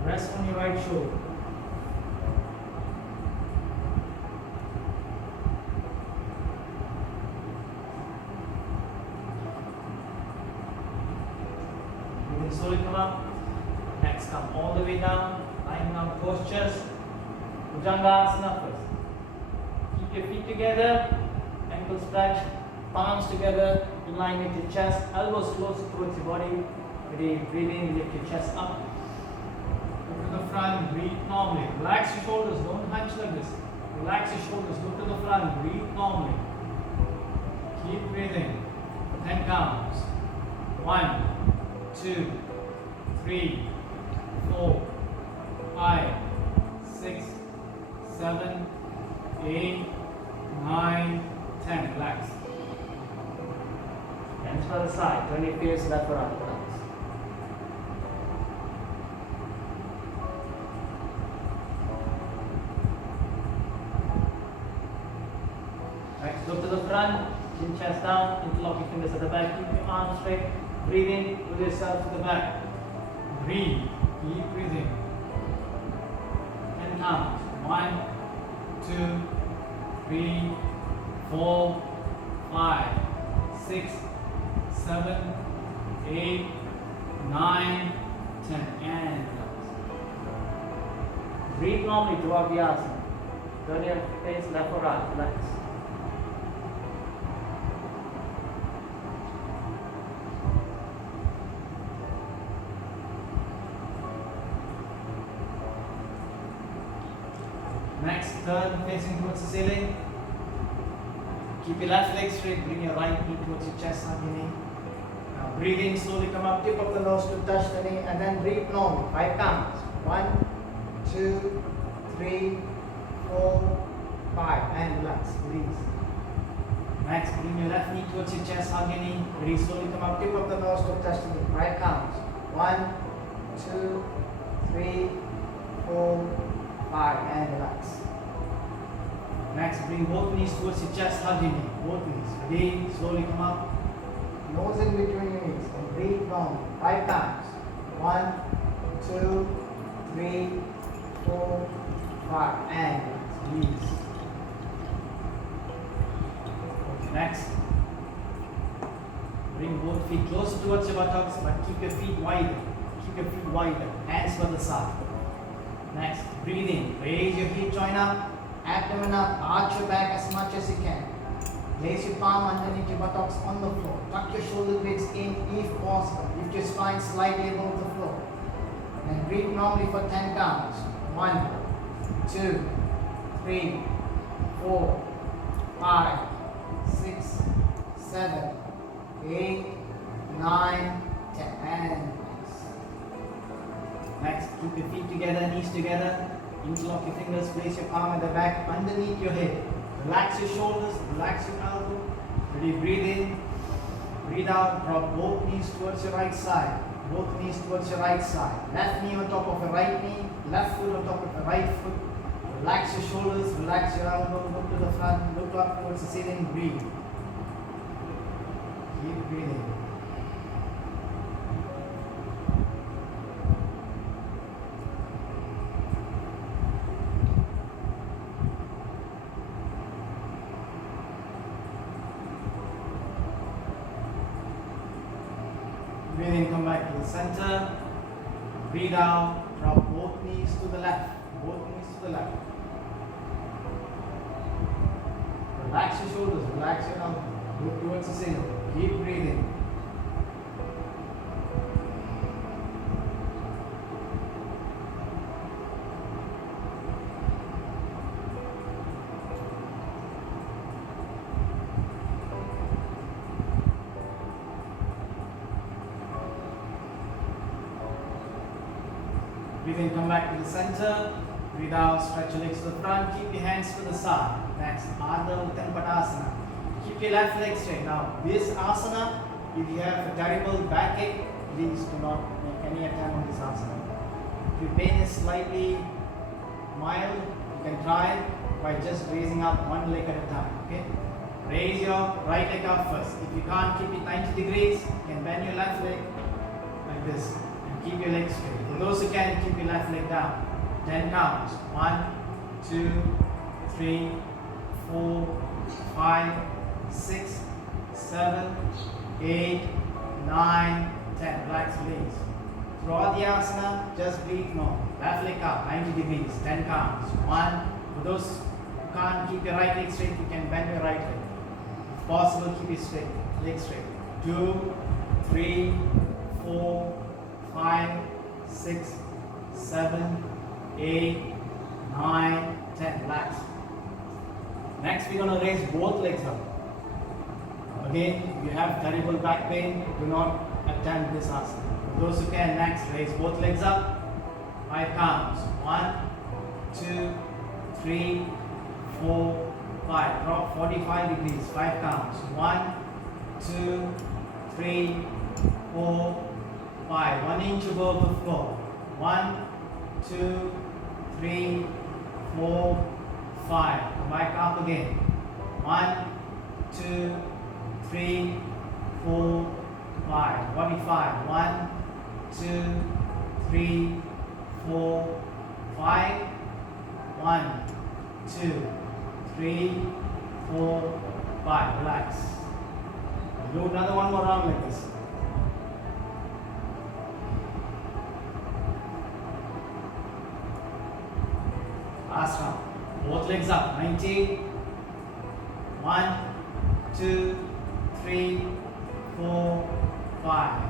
Rest on your right shoulder. Breathe in slowly, come up. Next, come all the way down. Lying down postures. Bhujanga Asana first. Keep your feet together. Ankles stretch. Palms together. In line with your chest. Elbows close towards your body. Breathe in, lift your chest up. To the front, breathe normally. Relax your shoulders, don't hunch like this. Relax your shoulders, look to the front, breathe normally. Keep breathing. 10 counts. 1, 2, 3, 4, 5, 6, 7, 8, 9, 10. Relax. Hands to the side, turn your face left or right. Relax. Next, look to the front, chin chest down, interlock your fingers at the back, keep your arms straight. Breathe in, pull yourself to the back. Breathe, keep breathing. 10 counts. 1, 2, 3, 4, 5, 6, 7, 8, 9, 10. And relax. Breathe normally throughout the asana. Turn your face left or right. Relax. Next, turn facing towards the ceiling. Keep your left leg straight, bring your right knee towards your chest, hug your knee. Now breathe in, slowly come up, tip of the nose to touch the knee, and then breathe normally. 5 counts. 1, 2, 3, 4, 5. And relax, release. Next, bring your left knee towards your chest, hug your knee. Very slowly come up, tip of the nose to touch the knee. 5 counts. 1, 2, 3, 4, 5, and relax. Next, bring both knees towards your chest, hug your knee. Both knees. Ready? Slowly come up. Nose in between your knees. And breathe long. 5 counts. 1, 2, 3, 4, 5, and release. Okay, next. Bring both feet closer towards your buttocks, but keep your feet wider. Keep your feet wider. Hands for the side. Next, breathe in. Raise your hip joint up. Abdomen up. Arch your back as much as you can. Place your palm underneath your buttocks on the floor. Tuck your shoulder blades in if possible. Lift your spine slightly above the floor. And breathe normally for 10 counts. 1, 2, 3, 4, 5, 6, 7, 8, 9, 10. And next, keep your feet together, knees together. Interlock your fingers, place your palm at the back underneath your head. Relax your shoulders, relax your elbow. Ready, breathe in, breathe out. Drop both knees towards your right side. Both knees towards your right side. Left knee on top of your right knee. Left foot on top of your right foot. Relax your shoulders, relax your elbow. Look to the front, look up towards the ceiling. Breathe. Keep breathing. Breathe in, come back to the center. Breathe out, drop both knees to the left. Both knees to the left. Relax your shoulders, relax your elbow. Look towards the ceiling. Keep breathing. Breathe in, come back to the center. Breathe out, stretch your legs to the front. Keep your hands to the side. Next, Untitled Asana. Keep your left leg straight. Now, this asana, if you have a terrible backache, please do not make any attempt on this asana. If your pain is slightly mild, you can try by just raising up one leg at a time. Okay? Raise your right leg up first. If you can't keep it 90 degrees, you can bend your left leg like this. Keep your legs straight. For those who can, keep your left leg down. 10 counts. 1, 2, 3, 4, 5, 6, 7, 8, 9, 10. Relax, release. Throughout the asana, just breathe normal. Left leg up, 90 degrees. 10 counts. 1. For those who can't keep your right leg straight, you can bend your right leg. If possible, keep it straight. Leg straight. 2, 3, 4, 5, 6, 7, 8, 9, 10. Relax. Next, we're going to raise both legs up. Again, if you have terrible back pain, do not attempt this asana. For those who can, next, raise both legs up. 5 counts. 1, 2, 3, 4, 5. Drop 45 degrees. 5 counts. 1, 2, 3, 4, 5. 1 inch above the floor. 1, 2, 3, 4, 5. Come back up again. 1, 2, 3, 4, 5. 45. 1, 2, 3, 4, 5. 1, 2, 3, 4, 5. Relax. Do another one more round like this. Last round. Both legs up. 90. 1, 2, 3, 4, 5.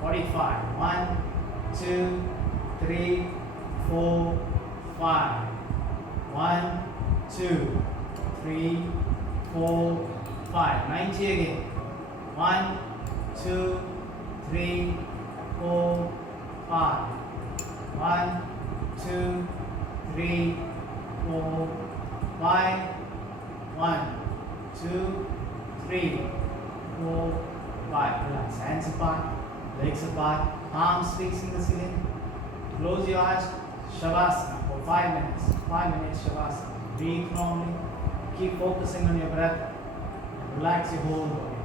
45. 1, 2, 3, 4, 5. 1, 2, 3, 4, 5. 90 again. 1, 2, 3, 4, 5. 1, 2, 3, 4, 5. 1, 2, 3, 4, 5. Relax. Hands apart, legs apart, arms facing the ceiling. Close your eyes. Shavasana for 5 minutes. 5 minutes Shavasana. Breathe normally. Keep focusing on your breath. And relax your whole body.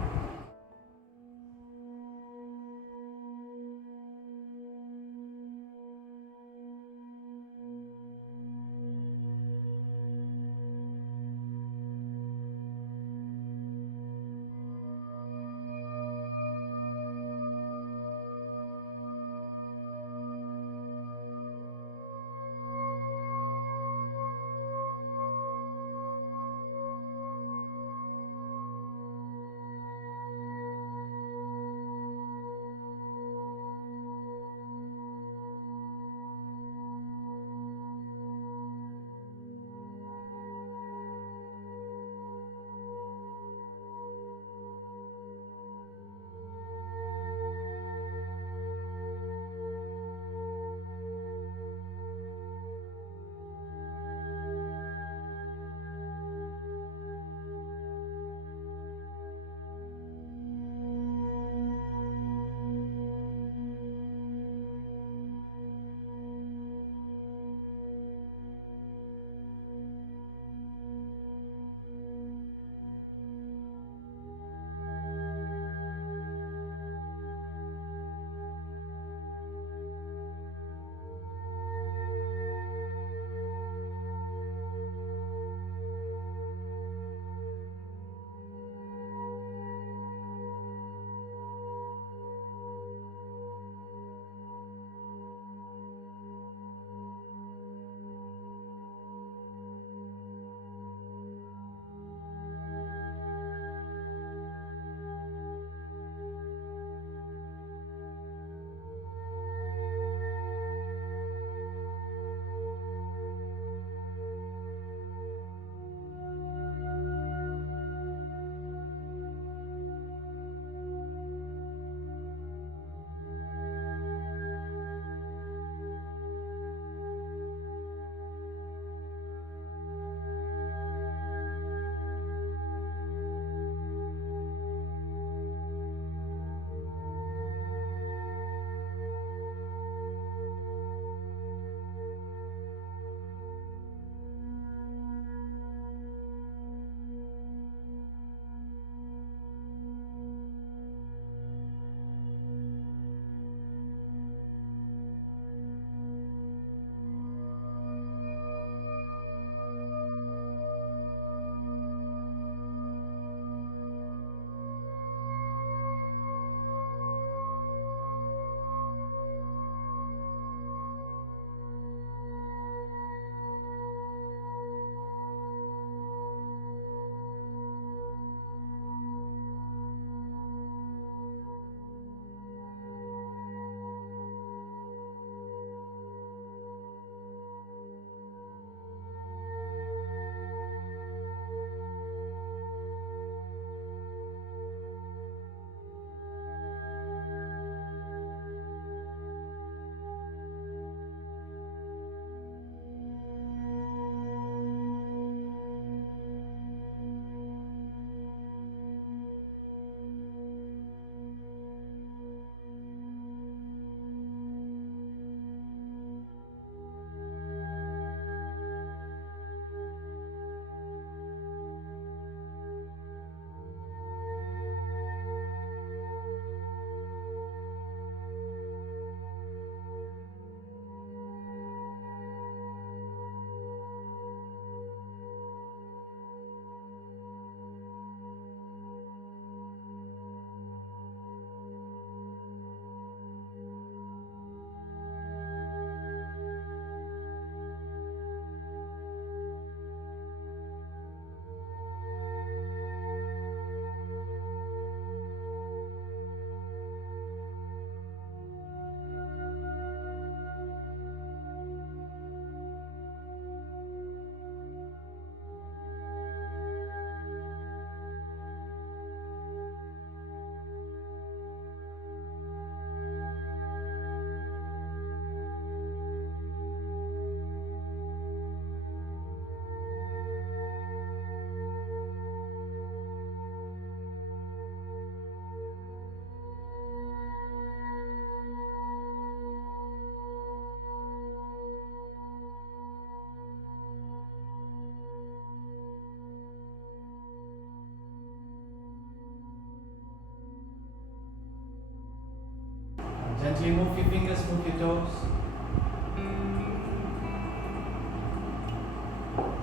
As you move your fingers, move your toes.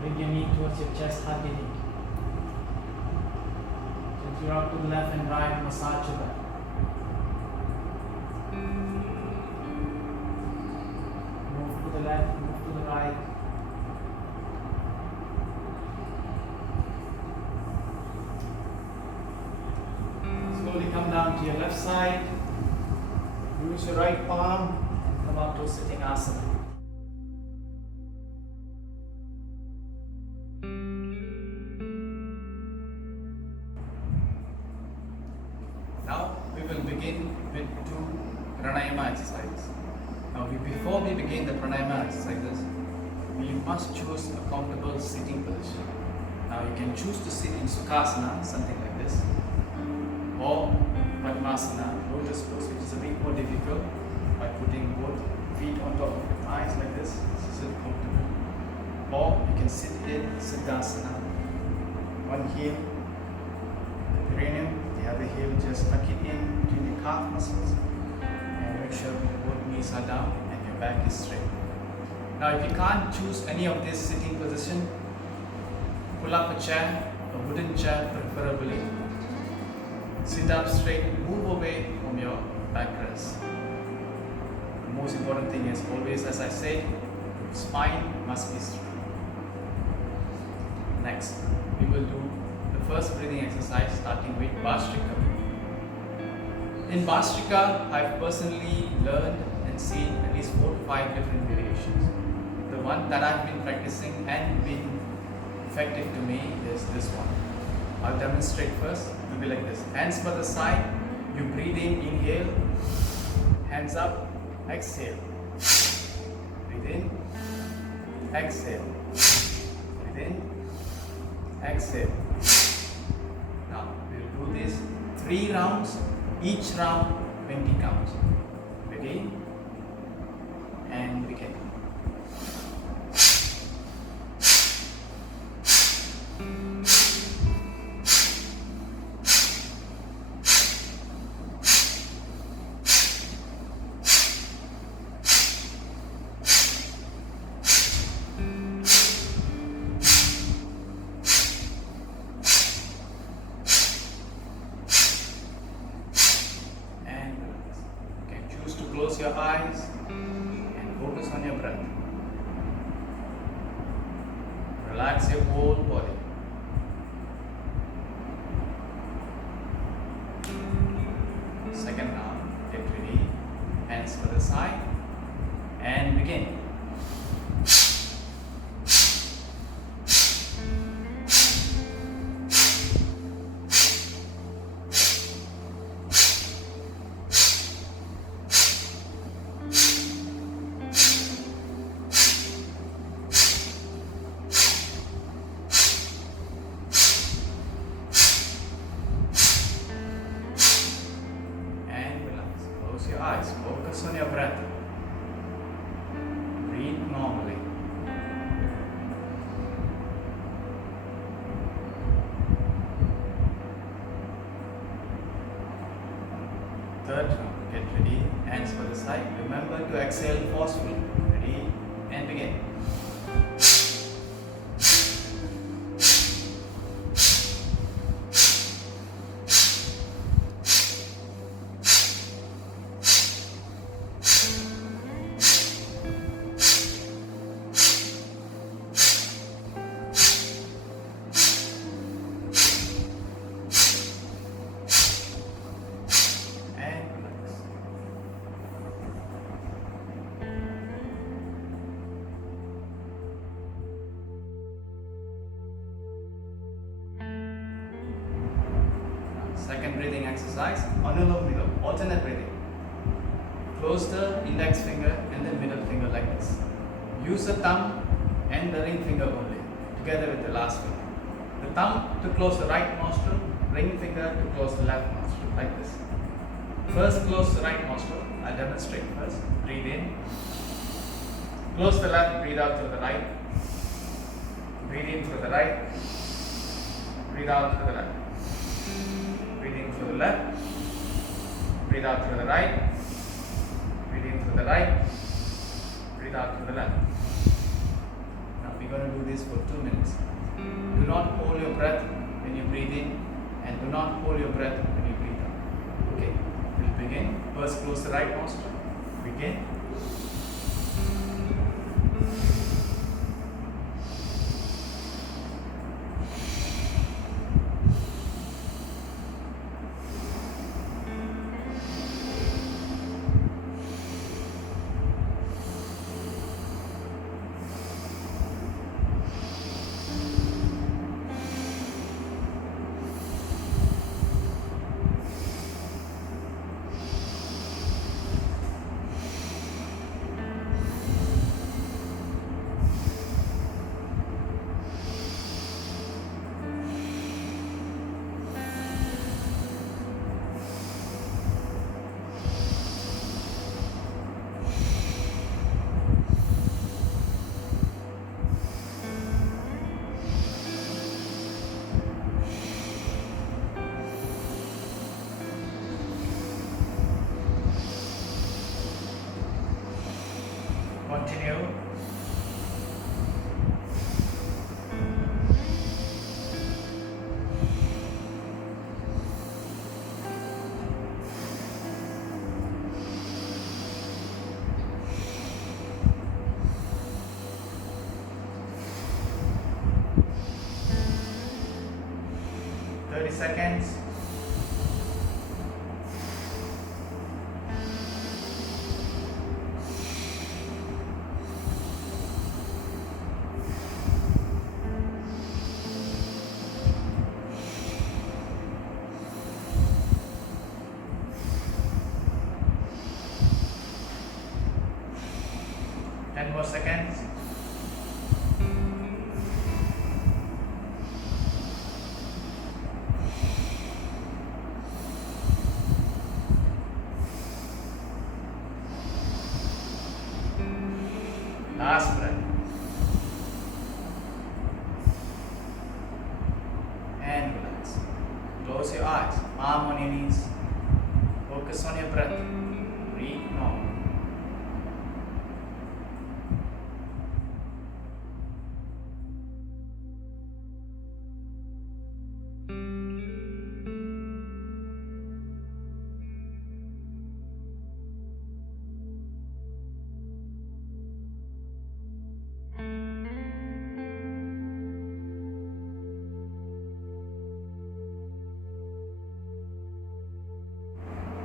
Bring your knee towards your chest, hug your knee. Gently rock to the left and right, massage your back. Move to the left, move to the right. Slowly come down to your left side. Use your right palm and come up to a sitting asana. Now we will begin with 2 Pranayama exercises. Now before we begin the Pranayama exercises, we must choose a comfortable sitting position. Now you can choose to sit in Sukhasana, something like this, or Padmasana, lotus pose, which is a bit more difficult, by putting both feet on top of your thighs like this. This is comfortable. Or you can sit in Siddhasana, one heel, the perineum, the other heel, just tuck it in between the calf muscles and make sure both knees are down and your back is straight. Now if you can't choose any of this sitting position, pull up a chair, a wooden chair preferably. Sit up straight, move away from your backrest. The most important thing is always, as I said, spine must be straight. Next, we will do the first breathing exercise starting with Bhastrika. In Bhastrika, I've personally learned and seen at least 4 to 5 different variations. The one that I've been practicing and been effective to me is this one. I'll demonstrate first. It will be like this. Hands by the side. You breathe in, inhale. Hands up, exhale. Breathe in, exhale. Breathe in, exhale. Now we'll do this 3 rounds. Each round 20 counts. Ready? And begin. Close your eyes and focus on your breath. Relax your whole body. Second round, get ready. Hands to the side and begin. Your eyes, focus on your breath. Breathe normally. Third round, get ready. Hands for the side. Remember to exhale forcefully. Ready and begin. Second breathing exercise, Anulom Vilom, alternate breathing. Close the index finger and the middle finger like this. Use the thumb and the ring finger only, together with the last finger. The thumb to close the right nostril, ring finger to close the left nostril, like this. First close the right nostril, I'll demonstrate first. Breathe in. Close the left, breathe out through the right. Breathe in through the right. Breathe out through the left. Breathe in through the left. Breathe out through the right. the right, breathe out from the left. Now we're going to do this for 2 minutes. Do not hold your breath when you breathe in, and do not hold your breath when you breathe out. Okay, we'll begin. First, close the right nostril. Begin. Continue. Seconds. More seconds. Last breath. And relax. Close your eyes. Palm on your knees. Focus on your breath. Breathe normal.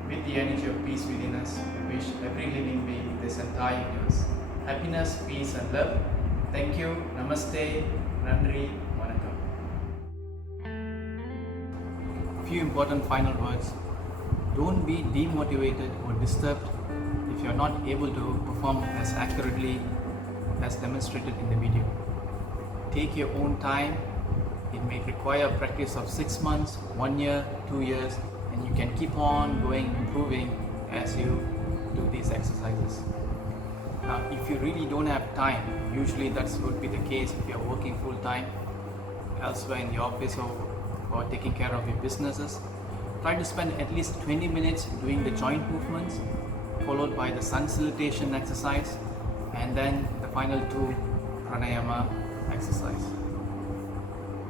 With the energy of peace within us, we wish every living being in this entire universe happiness, peace, and love. Thank you. Namaste. Nandri. Vanakkam. Few important final words. Don't be demotivated or disturbed if you are not able to perform as accurately as demonstrated in the video. Take your own time. It may require a practice of 6 months, 1 year, 2 years, and you can keep on going, improving as you do these exercises. Now, if you really don't have time, usually that would be the case if you're working full time elsewhere in the office or taking care of your businesses. Try to spend at least 20 minutes doing the joint movements, followed by the sun salutation exercise, and then the final 2 pranayama exercise.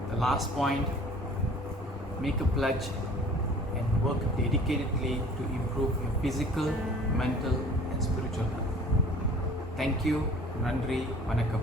The last point, make a pledge and work dedicatedly to improve your physical, mental, and spiritual health. Thank you. Nandri. Vanakkam.